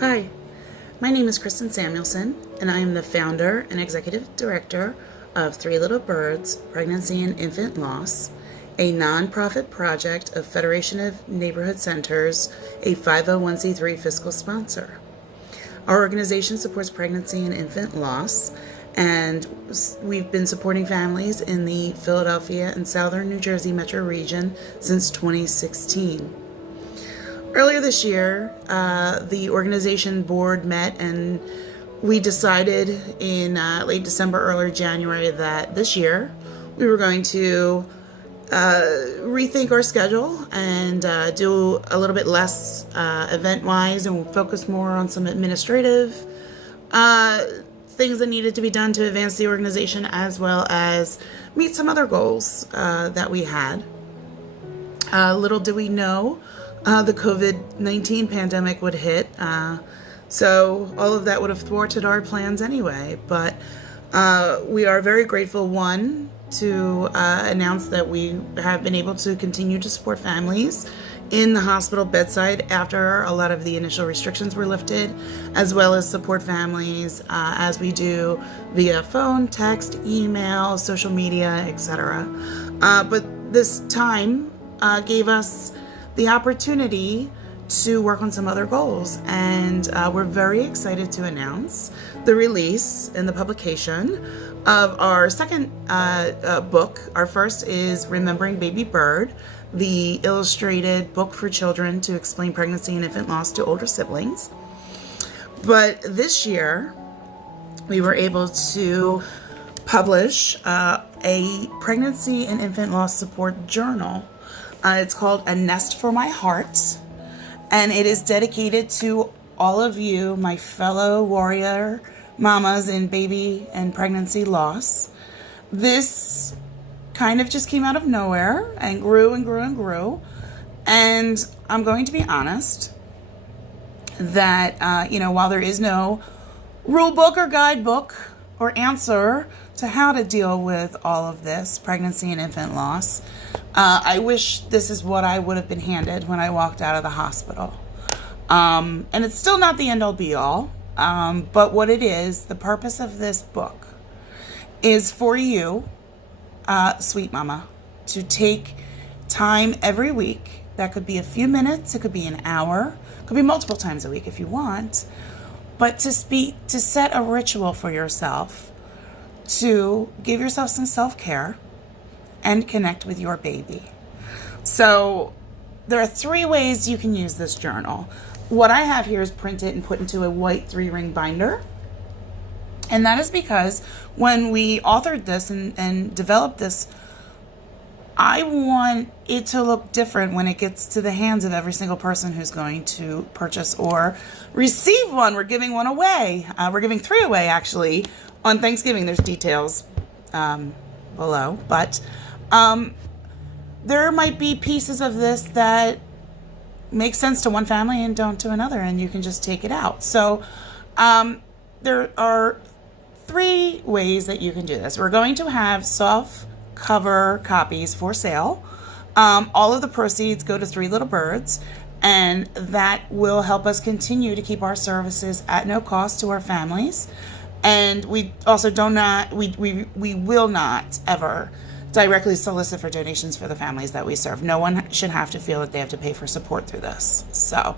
Hi, my name is Kristen Samuelson, and I am the founder and executive director of Three Little Birds Pregnancy and Infant Loss, a nonprofit project of Federation of Neighborhood Centers, a 501c3 fiscal sponsor. Our organization supports pregnancy and infant loss, and we've been supporting families in the Philadelphia and Southern New Jersey metro region since 2016. Earlier this year, the organization board met, and we decided in late December, early January that this year we were going to rethink our schedule and do a little bit less event-wise, and we'll focus more on some administrative things that needed to be done to advance the organization, as well as meet some other goals that we had. Little did we know the COVID-19 pandemic would hit, so all of that would have thwarted our plans anyway. But we are very grateful, one, to announce that we have been able to continue to support families in the hospital bedside after a lot of the initial restrictions were lifted, as well as support families as we do via phone, text, email, social media, etc. But this time gave us the opportunity to work on some other goals, and we're very excited to announce the release and the publication of our second book. Our first is Remembering Baby Bird, the illustrated book for children to explain pregnancy and infant loss to older siblings. But this year, we were able to publish a pregnancy and infant loss support journal. It's called A Nest for My Heart, and it is dedicated to all of you, my fellow warrior mamas in baby and pregnancy loss. This kind of just came out of nowhere and grew and grew and grew. And I'm going to be honest that, while there is no rule book or guidebook or answer to how to deal with all of this pregnancy and infant loss, I wish this is what I would have been handed when I walked out of the hospital. And it's still not the end all be all, but what it is, the purpose of this book is for you, sweet mama, to take time every week. That could be a few minutes, it could be an hour, it could be multiple times a week if you want, but to set a ritual for yourself, to give yourself some self-care and connect with your baby. So there are 3 ways you can use this journal. What I have here is printed and put into a white 3-ring binder. And that is because when we authored this and developed this, I want it to look different when it gets to the hands of every single person who's going to purchase or receive one. We're giving one away. We're giving 3 away, actually, on Thanksgiving. There's details below. But there might be pieces of this that make sense to one family and don't to another, and you can just take it out. So there are 3 ways that you can do this. We're going to have soft cover copies for sale. All of the proceeds go to Three Little Birds, and that will help us continue to keep our services at no cost to our families. And we also we will not ever directly solicit for donations for the families that we serve. No one should have to feel that they have to pay for support through this. So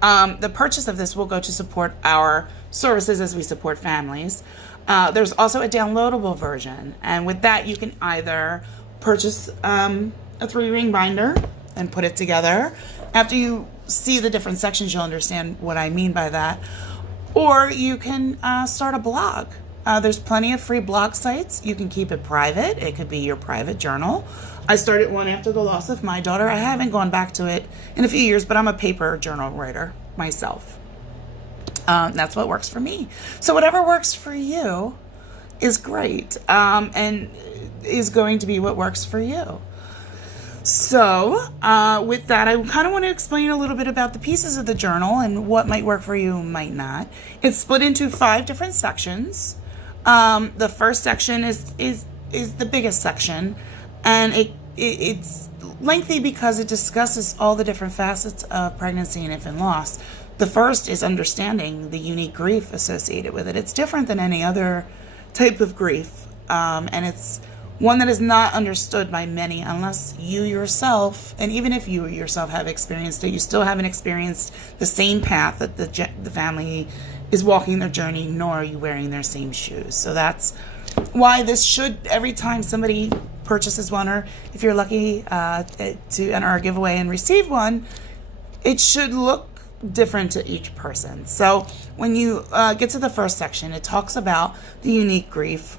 the purchase of this will go to support our services as we support families. There's also a downloadable version, and with that you can either purchase a 3-ring binder and put it together. After you see the different sections, you'll understand what I mean by that. Or you can start a blog. There's plenty of free blog sites. You can keep it private. It could be your private journal. I started one after the loss of my daughter. I haven't gone back to it in a few years, but I'm a paper journal writer myself. That's what works for me. So whatever works for you is great, and is going to be what works for you. So with that, I kind of want to explain a little bit about the pieces of the journal and what might work for you and might not. It's split into 5 different sections. The first section is the biggest section, and it's lengthy because it discusses all the different facets of pregnancy and infant loss. The first is understanding the unique grief associated with it. It's different than any other type of grief, and it's one that is not understood by many unless you yourself, and even if you yourself have experienced it, you still haven't experienced the same path that the family is walking their journey, nor are you wearing their same shoes. So that's why this should, every time somebody purchases one, or if you're lucky to enter our giveaway and receive one, it should look different to each person. So when you get to the first section, it talks about the unique grief,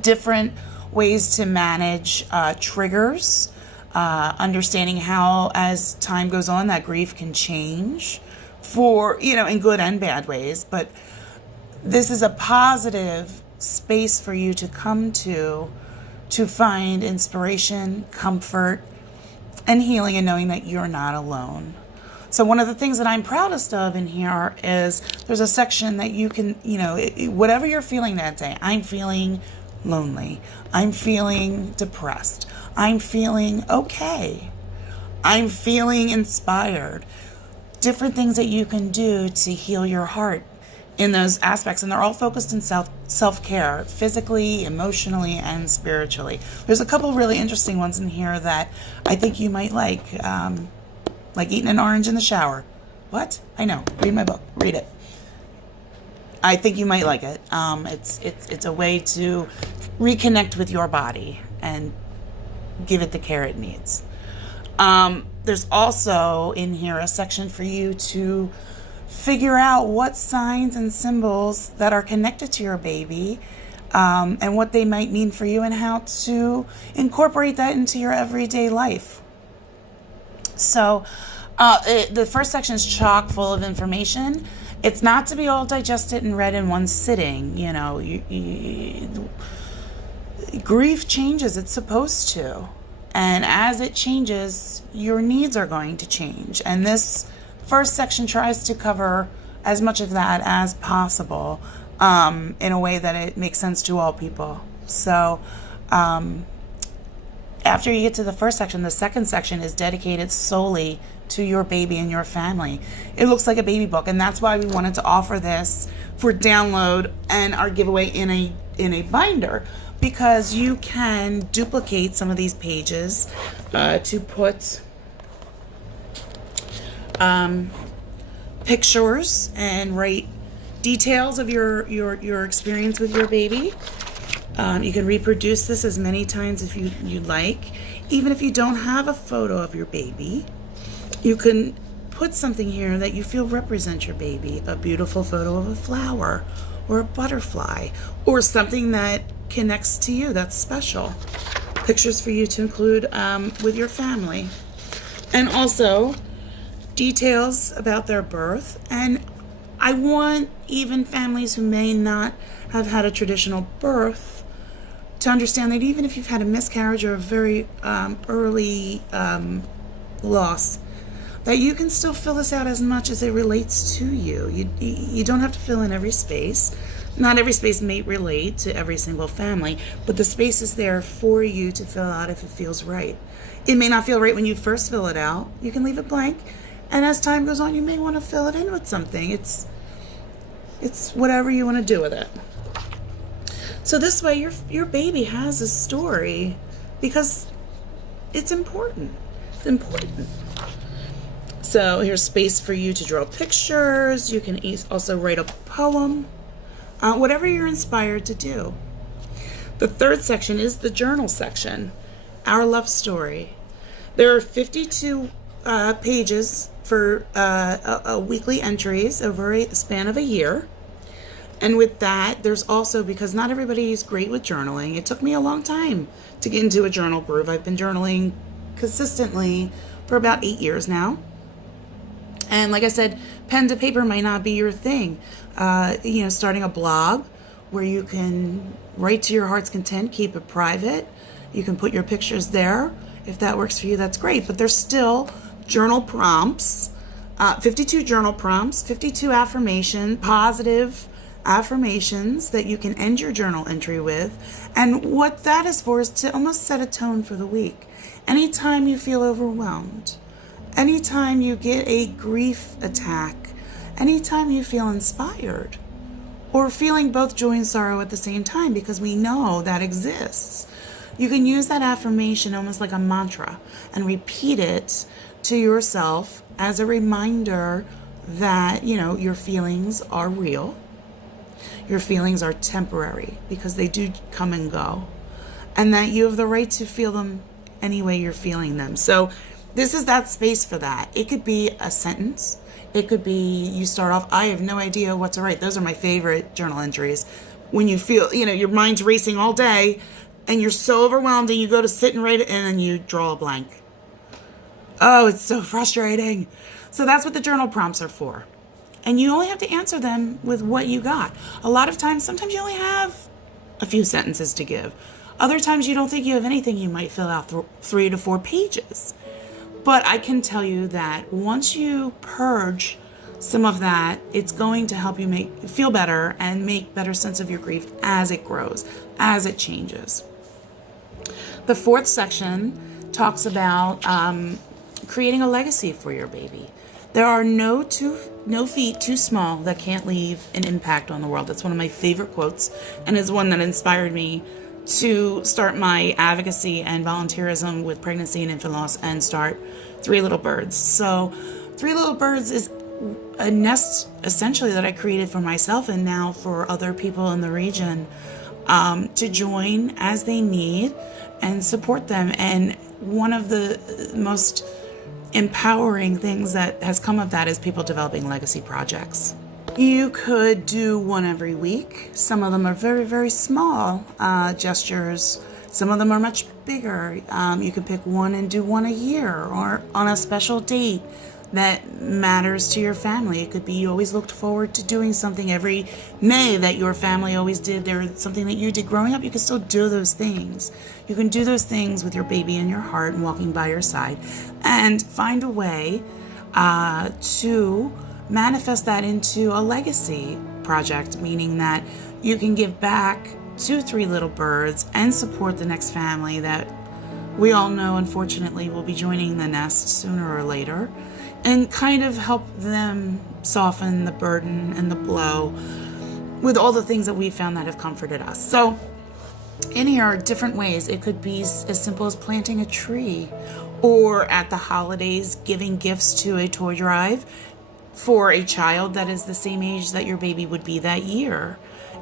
different ways to manage triggers, understanding how as time goes on that grief can change for, in good and bad ways. But this is a positive space for you to come to find inspiration, comfort, and healing, and knowing that you're not alone. So one of the things that I'm proudest of in here is there's a section that you can, whatever you're feeling that day. I'm feeling lonely. I'm feeling depressed. I'm feeling okay. I'm feeling inspired. Different things that you can do to heal your heart in those aspects. And they're all focused in self-care, physically, emotionally, and spiritually. There's a couple really interesting ones in here that I think you might like eating an orange in the shower. What? I know. Read my book. Read it. I think you might like it. It's a way to reconnect with your body and give it the care it needs. There's also in here a section for you to figure out what signs and symbols that are connected to your baby, and what they might mean for you, and how to incorporate that into your everyday life. So the first section is chock full of information. It's not to be all digested and read in one sitting. Grief changes. It's supposed to. And as it changes, your needs are going to change. And this first section tries to cover as much of that as possible, in a way that it makes sense to all people. So after you get to the first section, the second section is dedicated solely to your baby and your family. It looks like a baby book, and that's why we wanted to offer this for download and our giveaway in a binder, because you can duplicate some of these pages to put pictures and write details of your experience with your baby. You can reproduce this as many times if you'd like. Even if you don't have a photo of your baby, you can put something here that you feel represents your baby. A beautiful photo of a flower or a butterfly or something that connects to you that's special. Pictures for you to include with your family. And also details about their birth. And I want even families who may not have had a traditional birth to understand that even if you've had a miscarriage or a very early loss, that you can still fill this out as much as it relates to you. You don't have to fill in every space. Not every space may relate to every single family, but the space is there for you to fill out if it feels right. It may not feel right when you first fill it out. You can leave it blank, and as time goes on, you may want to fill it in with something. It's whatever you want to do with it. So this way, your baby has a story because it's important. It's important. So here's space for you to draw pictures. You can also write a poem, whatever you're inspired to do. The third section is the journal section, our love story. There are 52 pages for weekly entries over a span of a year. And with that, there's also, because not everybody is great with journaling, it took me a long time to get into a journal groove. I've been journaling consistently for about 8 years now. And like I said, pen to paper might not be your thing. Starting a blog where you can write to your heart's content, keep it private. You can put your pictures there. If that works for you, that's great. But there's still journal prompts, 52 journal prompts, 52 positive affirmations that you can end your journal entry with. And what that is for is to almost set a tone for the week. Anytime you feel overwhelmed, anytime you get a grief attack, anytime you feel inspired, or feeling both joy and sorrow at the same time, because we know that exists. You can use that affirmation almost like a mantra and repeat it to yourself as a reminder that, your feelings are real. Your feelings are temporary because they do come and go. And that you have the right to feel them any way you're feeling them. So this is that space for that. It could be a sentence. It could be you start off, I have no idea what to write. Those are my favorite journal entries. When you feel, your mind's racing all day and you're so overwhelmed and you go to sit and write it and then you draw a blank. Oh, it's so frustrating. So that's what the journal prompts are for. And you only have to answer them with what you got. A lot of times, sometimes you only have a few sentences to give. Other times you don't think you have anything, you might fill out 3 to 4 pages. But I can tell you that once you purge some of that, it's going to help you feel better and make better sense of your grief as it grows, as it changes. The 4th section talks about creating a legacy for your baby. There are no feet too small that can't leave an impact on the world. That's one of my favorite quotes, and is one that inspired me to start my advocacy and volunteerism with pregnancy and infant loss and start 3 Little Birds. So 3 Little Birds is a nest essentially that I created for myself and now for other people in the region to join as they need and support them. And one of the most empowering things that has come of that is people developing legacy projects. You could do one every week. Some of them are very, very small gestures. Some of them are much bigger. You can pick one and do one a year or on a special date that matters to your family. It could be you always looked forward to doing something every May that your family always did. There's something that you did growing up. You can still do those things. You can do those things with your baby in your heart and walking by your side, and find a way to manifest that into a legacy project, meaning that you can give back to 3 Little Birds and support the next family that we all know, unfortunately, will be joining the nest sooner or later, and kind of help them soften the burden and the blow with all the things that we found that have comforted us. So in here are different ways. It could be as simple as planting a tree, or at the holidays giving gifts to a toy drive for a child that is the same age that your baby would be that year.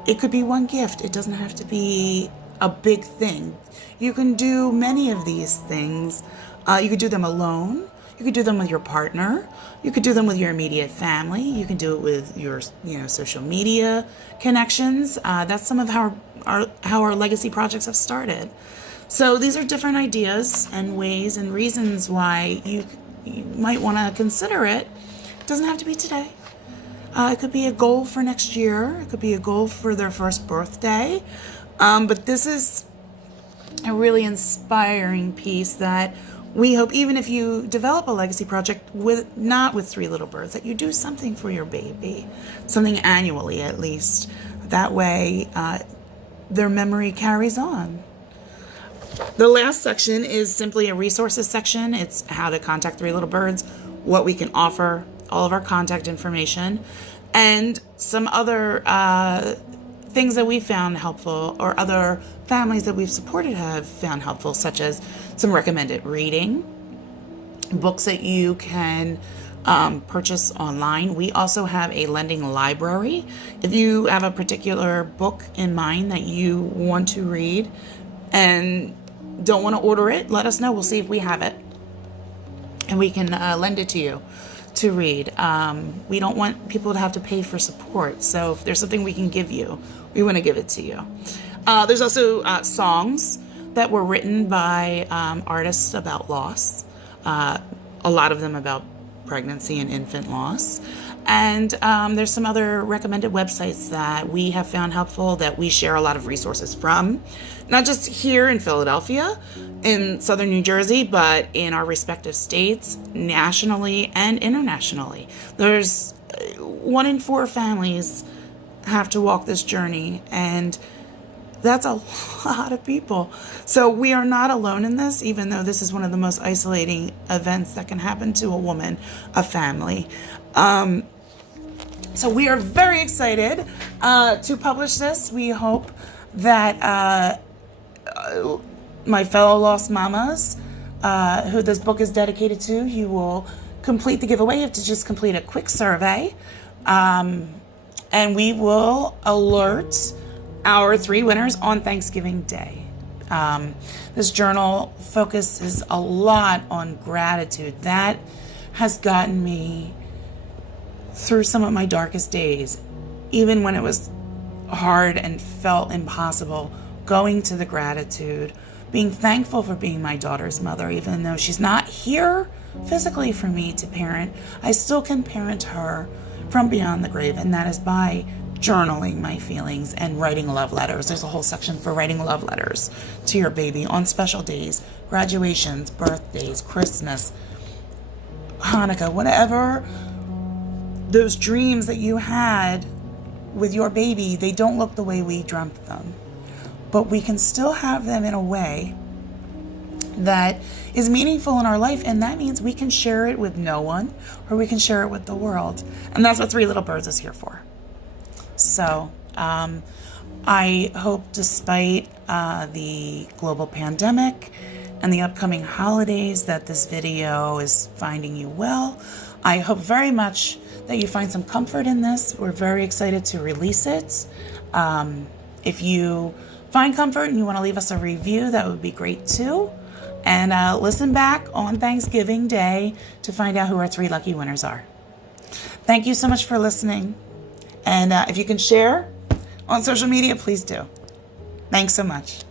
It could be one gift. It doesn't have to be a big thing. You can do many of these things. You could do them alone. You could do them with your partner. You could do them with your immediate family. You can do it with your, social media connections. That's some of how our legacy projects have started. So these are different ideas and ways and reasons why you might want to consider it. It doesn't have to be today. It could be a goal for next year. It could be a goal for their first birthday. But this is a really inspiring piece that we hope, even if you develop a legacy project not with 3 Little Birds, that you do something for your baby, something annually at least. That way, their memory carries on. The last section is simply a resources section. It's how to contact 3 Little Birds, what we can offer, all of our contact information, and some other things that we found helpful, or other families that we've supported have found helpful, such as some recommended reading, books that you can purchase online. We also have a lending library. If you have a particular book in mind that you want to read and don't want to order it, let us know. We'll see if we have it, and we can lend it to you to read. We don't want people to have to pay for support, so if there's something we can give you, we want to give it to you. There's also songs that were written by artists about loss, a lot of them about pregnancy and infant loss. And there's some other recommended websites that we have found helpful, that we share a lot of resources from, not just here in Philadelphia, in southern New Jersey, but in our respective states, nationally and internationally. There's 1 in 4 families have to walk this journey, and That's a lot of people. So we are not alone in this, even though this is one of the most isolating events that can happen to a woman, a family. So we are very excited to publish this. We hope that my fellow Lost Mamas, who this book is dedicated to, you will complete the giveaway. You have to just complete a quick survey. And we will alert our 3 winners on Thanksgiving Day. This journal focuses a lot on gratitude. That has gotten me through some of my darkest days, even when it was hard and felt impossible. Going to the gratitude, being thankful for being my daughter's mother, even though she's not here physically for me to parent, I still can parent her from beyond the grave, and that is by journaling my feelings and writing love letters. There's a whole section for writing love letters to your baby on special days, graduations, birthdays, Christmas, Hanukkah, whatever those dreams that you had with your baby. They don't look the way we dreamt them, but we can still have them in a way that is meaningful in our life, and that means we can share it with no one, or we can share it with the world. And that's what 3 Little Birds is here for. So I hope, despite the global pandemic and the upcoming holidays, that this video is finding you well. I hope very much that you find some comfort in this. We're very excited to release it. If you find comfort and you want to leave us a review, that would be great too. And listen back on Thanksgiving Day to find out who our 3 lucky winners are. Thank you so much for listening. And if you can share on social media, please do. Thanks so much.